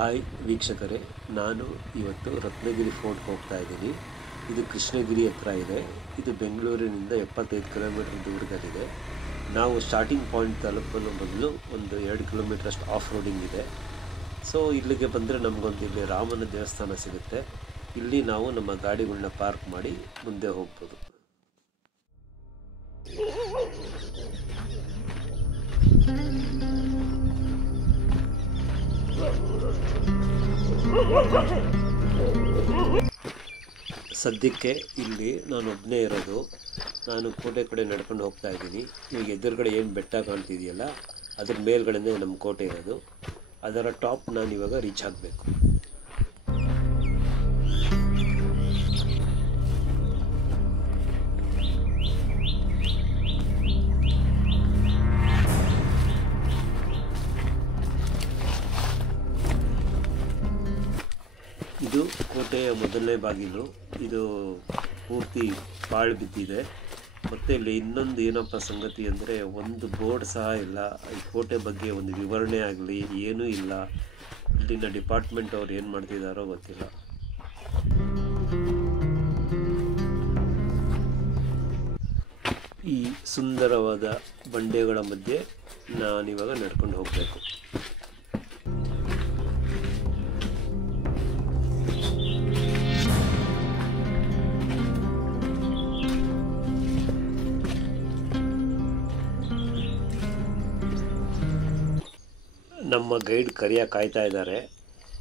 Hi ವೀಕ್ಷಕರೇ, ನಾನು ಇವತ್ತು ರತ್ನಗಿರಿ ಫೋರ್ಟ್ಗೆ ಹೋಗ್ತಾ ಇದ್ದೀನಿ. ಇದು ಕೃಷ್ಣಗಿರಿ ಹತ್ರ ಇದೆ. ಇದು ಬೆಂಗಳೂರಿನಿಂದ 75 ಕಿಲೋಮೀಟರ್ ದೂರದಲ್ಲಿದೆ. ನಾವು ಸ್ಟಾರ್ಟಿಂಗ್ ಪಾಯಿಂಟ್ ತಲುಪಲು ಮೊದಲು ಒಂದು 2 ಕಿಲೋಮೀಟರ್ ಅಷ್ಟು ಆಫ್ ರೋಡಿಂಗ್ ಇದೆ. ಸೊ ಇಲ್ಲಿಗೆ ಬಂದರೆ ನಮಗೊಂದು ಇಲ್ಲಿ ರಾಮನ ದೇವಸ್ಥಾನ ಸಿಗುತ್ತೆ. ಇಲ್ಲಿ ನಾವು ನಮ್ಮ ಗಾಡಿಗಳನ್ನ ಪಾರ್ಕ್ ಮಾಡಿ ಮುಂದೆ ಹೋಗ್ಬೋದು. ಸದ್ಯಕ್ಕೆ ಇಲ್ಲಿ ನಾನು ಒಬ್ಬನೇ ಇರೋದು. ನಾನು ಕೋಟೆ ಕಡೆ ನಡ್ಕೊಂಡು ಹೋಗ್ತಾ ಇದ್ದೀನಿ. ಈಗ ಎದುರುಗಡೆ ಏನು ಬೆಟ್ಟ ಕಾಣ್ತಿದೆಯಲ್ಲ, ಅದ್ರ ಮೇಲ್ಗಡೆನೇ ನಮ್ಮ ಕೋಟೆ ಇರೋದು. ಅದರ ಟಾಪ್ ನಾನು ಇವಾಗ ರೀಚ್ ಆಗಬೇಕು. ಇದು ಕೋಟೆಯ ಮೊದಲನೇ ಬಾಗಿಲು. ಇದು ಪೂರ್ತಿ ಪಾಳು ಬಿದ್ದಿದೆ. ಮತ್ತು ಇಲ್ಲಿ ಇನ್ನೊಂದು ಏನಪ್ಪ ಸಂಗತಿ ಅಂದರೆ, ಒಂದು ಬೋರ್ಡ್ ಸಹ ಇಲ್ಲ. ಈ ಕೋಟೆ ಬಗ್ಗೆ ಒಂದು ವಿವರಣೆ ಆಗಲಿ ಏನೂ ಇಲ್ಲ. ಇಲ್ಲಿನ ಡಿಪಾರ್ಟ್ಮೆಂಟ್ ಅವ್ರು ಏನು ಮಾಡ್ತಿದ್ದಾರೋ ಗೊತ್ತಿಲ್ಲ. ಈ ಸುಂದರವಾದ ಬಂಡೆಗಳ ಮಧ್ಯೆ ನಾನಿವಾಗ ನಡ್ಕೊಂಡು ಹೋಗಬೇಕು. ನಮ್ಮ ಗೈಡ್ ಕರಿಯ ಕಾಯ್ತಾ ಇದ್ದಾರೆ,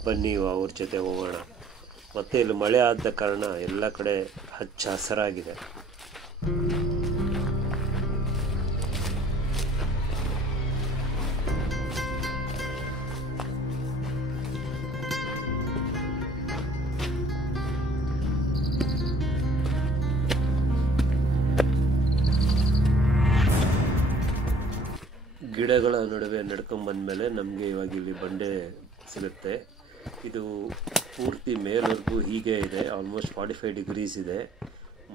ಬನ್ನಿ ಅವ್ರ ಜೊತೆ ಹೋಗೋಣ. ಮತ್ತು ಇಲ್ಲಿ ಮಳೆ ಆದ ಕಾರಣ ಎಲ್ಲ ಕಡೆ ಹಚ್ಚ ಹಸಿರಾಗಿದೆ. ಗಿಡಗಳ ನಡುವೆ ನಡ್ಕೊಂಬಂದಮೇಲೆ ನಮಗೆ ಇವಾಗ ಇಲ್ಲಿ ಬಂಡೆ ಸಿಗುತ್ತೆ. ಇದು ಪೂರ್ತಿ ಮೇಲ್ವರೆಗೂ ಹೀಗೆ ಇದೆ. ಆಲ್ಮೋಸ್ಟ್ 45 ಡಿಗ್ರೀಸ್ ಇದೆ.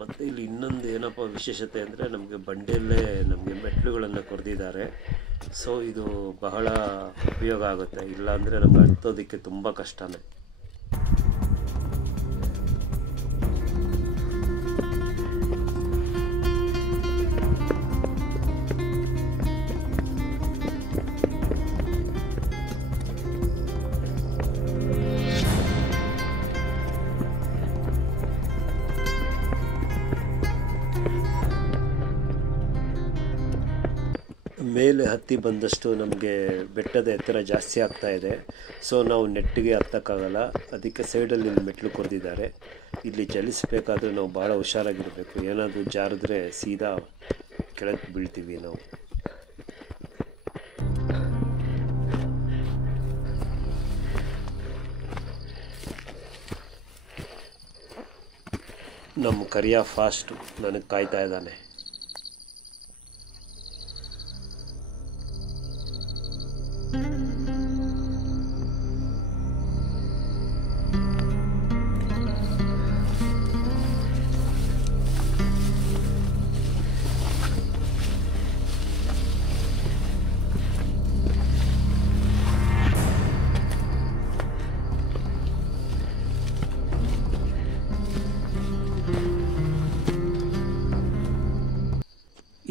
ಮತ್ತು ಇಲ್ಲಿ ಇನ್ನೊಂದು ಏನಪ್ಪ ವಿಶೇಷತೆ ಅಂದರೆ, ನಮಗೆ ಬಂಡೆಯಲ್ಲೇ ನಮಗೆ ಮೆಟ್ಲುಗಳನ್ನು ಕೊರೆದಿದ್ದಾರೆ. ಸೊ ಇದು ಬಹಳ ಉಪಯೋಗ ಆಗುತ್ತೆ. ಇಲ್ಲಾಂದರೆ ನಮ್ಗೆ ಹತ್ತೋದಕ್ಕೆ ತುಂಬ ಕಷ್ಟನೇ. ಮೇಲೆ ಹತ್ತಿ ಬಂದಷ್ಟು ನಮಗೆ ಬೆಟ್ಟದ ಎತ್ತರ ಜಾಸ್ತಿ ಆಗ್ತಾ ಇದೆ. ಸೊ ನಾವು ನೆಟ್ಟಿಗೆ ಹತ್ತಕ್ಕಾಗಲ್ಲ. ಅದಕ್ಕೆ ಸೈಡಲ್ಲಿ ಮೆಟ್ಲು ಕೊರೆದಿದ್ದಾರೆ. ಇಲ್ಲಿ ಚಲಿಸಬೇಕಾದ್ರೆ ನಾವು ಭಾಳ ಹುಷಾರಾಗಿರಬೇಕು. ಏನಾದರೂ ಜಾರಿದ್ರೆ ಸೀದಾ ಕೆಳಗೆ ಬೀಳ್ತೀವಿ ನಾವು. ನಮ್ಮ ಕರಿಯ ಫಾಸ್ಟು ನನಗೆ ಕಾಯ್ತಾ ಇದ್ದಾನೆ.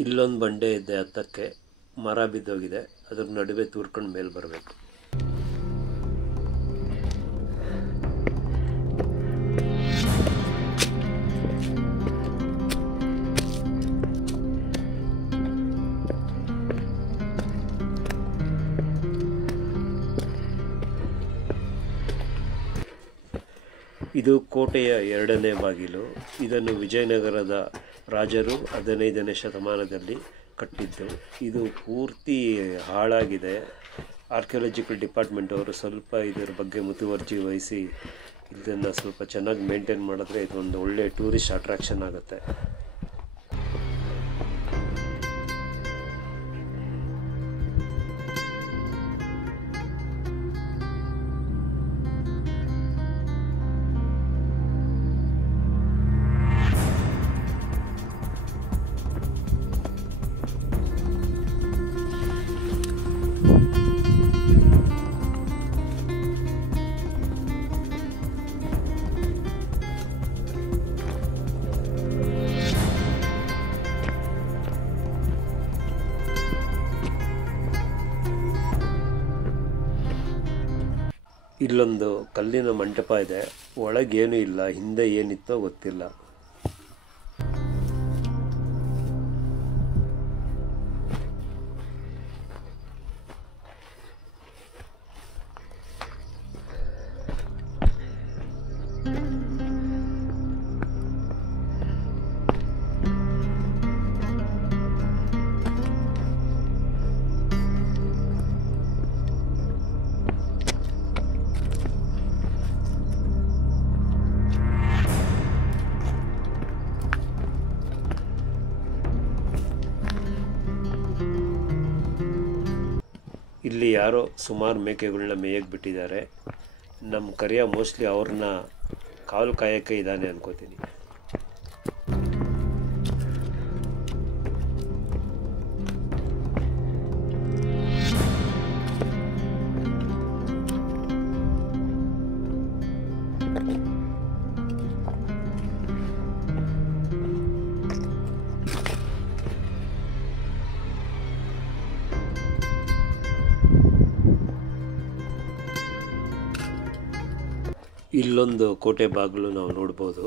ಇಲ್ಲೊಂದು ಬಂಡೆ ಇದೆ, ಹತ್ತಕ್ಕೆ ಮರ ಬಿದ್ದೋಗಿದೆ. ಅದ್ರ ನಡುವೆ ತೂರ್ಕೊಂಡು ಮೇಲೆ ಬರಬೇಕು. ಇದು ಕೋಟೆಯ 2ನೇ ಬಾಗಿಲು. ಇದನ್ನು ವಿಜಯನಗರದ ರಾಜರು 15ನೇ ಶತಮಾನದಲ್ಲಿ ಕಟ್ಟಿದ್ದು. ಇದು ಪೂರ್ತಿ ಹಾಳಾಗಿದೆ. ಆರ್ಕಿಯಾಲಜಿಕಲ್ ಡಿಪಾರ್ಟ್ಮೆಂಟ್ ಅವರು ಸ್ವಲ್ಪ ಇದರ ಬಗ್ಗೆ ಮುತುವರ್ಜಿ ವಹಿಸಿ ಇದನ್ನು ಸ್ವಲ್ಪ ಚೆನ್ನಾಗಿ ಮೇಂಟೈನ್ ಮಾಡಿದ್ರೆ ಇದೊಂದು ಒಳ್ಳೆಯ ಟೂರಿಸ್ಟ್ ಅಟ್ರಾಕ್ಷನ್ ಆಗುತ್ತೆ. ಇಲ್ಲೊಂದು ಕಲ್ಲಿನ ಮಂಟಪ ಇದೆ, ಒಳಗೇನೂ ಇಲ್ಲ, ಹಿಂದೆ ಏನಿತ್ತೋ ಗೊತ್ತಿಲ್ಲ. ಇಲ್ಲಿ ಯಾರೋ ಸುಮಾರು ಮೇಕೆಗಳನ್ನ ಮೇಯಕ್ಕೆ ಬಿಟ್ಟಿದ್ದಾರೆ. ನಮ್ಮ ಕರಿಯ ಮೋಸ್ಟ್ಲಿ ಅವ್ರನ್ನ ಕಾಲು ಕಾಯಕ್ಕೆ ಇದ್ದಾನೆ ಅನ್ಕೋತೀನಿ. ಇಲ್ಲೊಂದು ಕೋಟೆ ಬಾಗಿಲು ನಾವು ನೋಡ್ಬೋದು.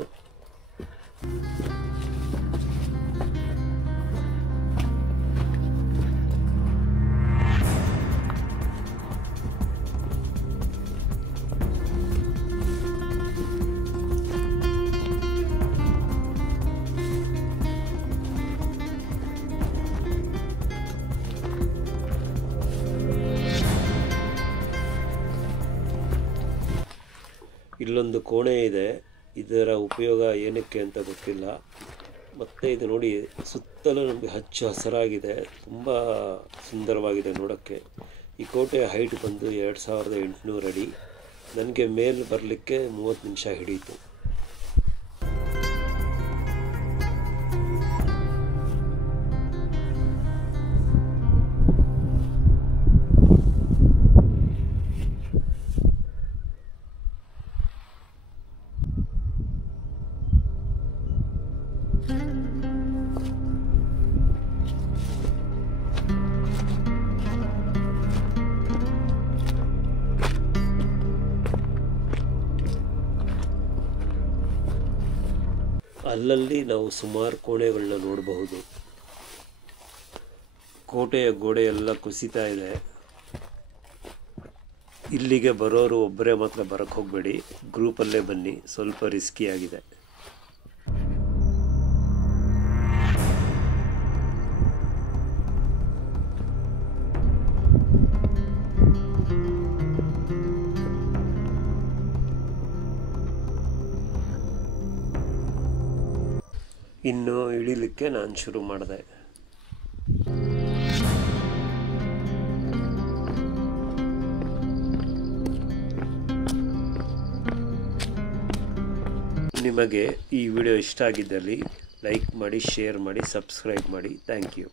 ಇಲ್ಲೊಂದು ಕೋಣೆ ಇದೆ, ಇದರ ಉಪಯೋಗ ಏನಕ್ಕೆ ಅಂತ ಗೊತ್ತಿಲ್ಲ. ಮತ್ತು ಇದು ನೋಡಿ, ಸುತ್ತಲೂ ನಮಗೆ ಹಚ್ಚ ಹಸಿರಾಗಿದೆ, ತುಂಬ ಸುಂದರವಾಗಿದೆ ನೋಡೋಕ್ಕೆ. ಈ ಕೋಟೆ ಹೈಟ್ ಬಂದು 2800 ಅಡಿ. ನನಗೆ ಮೇಲೆ ಬರಲಿಕ್ಕೆ 30 ನಿಮಿಷ ಹಿಡಿಯಿತು. ಅಲ್ಲಲ್ಲಿ ನಾವು ಸುಮಾರು ಕೋಣೆಗಳನ್ನ ನೋಡಬಹುದು. ಕೋಟೆಯ ಗೋಡೆ ಎಲ್ಲ ಕುಸಿತಾ ಇದೆ. ಇಲ್ಲಿಗೆ ಬರೋರು ಒಬ್ಬರೇ ಮಾತ್ರ ಬರಕ್ಕೆ ಹೋಗಬೇಡಿ, ಗ್ರೂಪಲ್ಲೇ ಬನ್ನಿ, ಸ್ವಲ್ಪ ರಿಸ್ಕಿ ಆಗಿದೆ. ಇನ್ನು ಇಳಿಲಿಕ್ಕೆ ನಾನು ಶುರು ಮಾಡಿದೆ. ನಿಮಗೆ ಈ ವಿಡಿಯೋ ಇಷ್ಟ ಆಗಿದ್ದಲ್ಲಿ ಲೈಕ್ ಮಾಡಿ, ಶೇರ್ ಮಾಡಿ, ಸಬ್ಸ್ಕ್ರೈಬ್ ಮಾಡಿ. Thank you.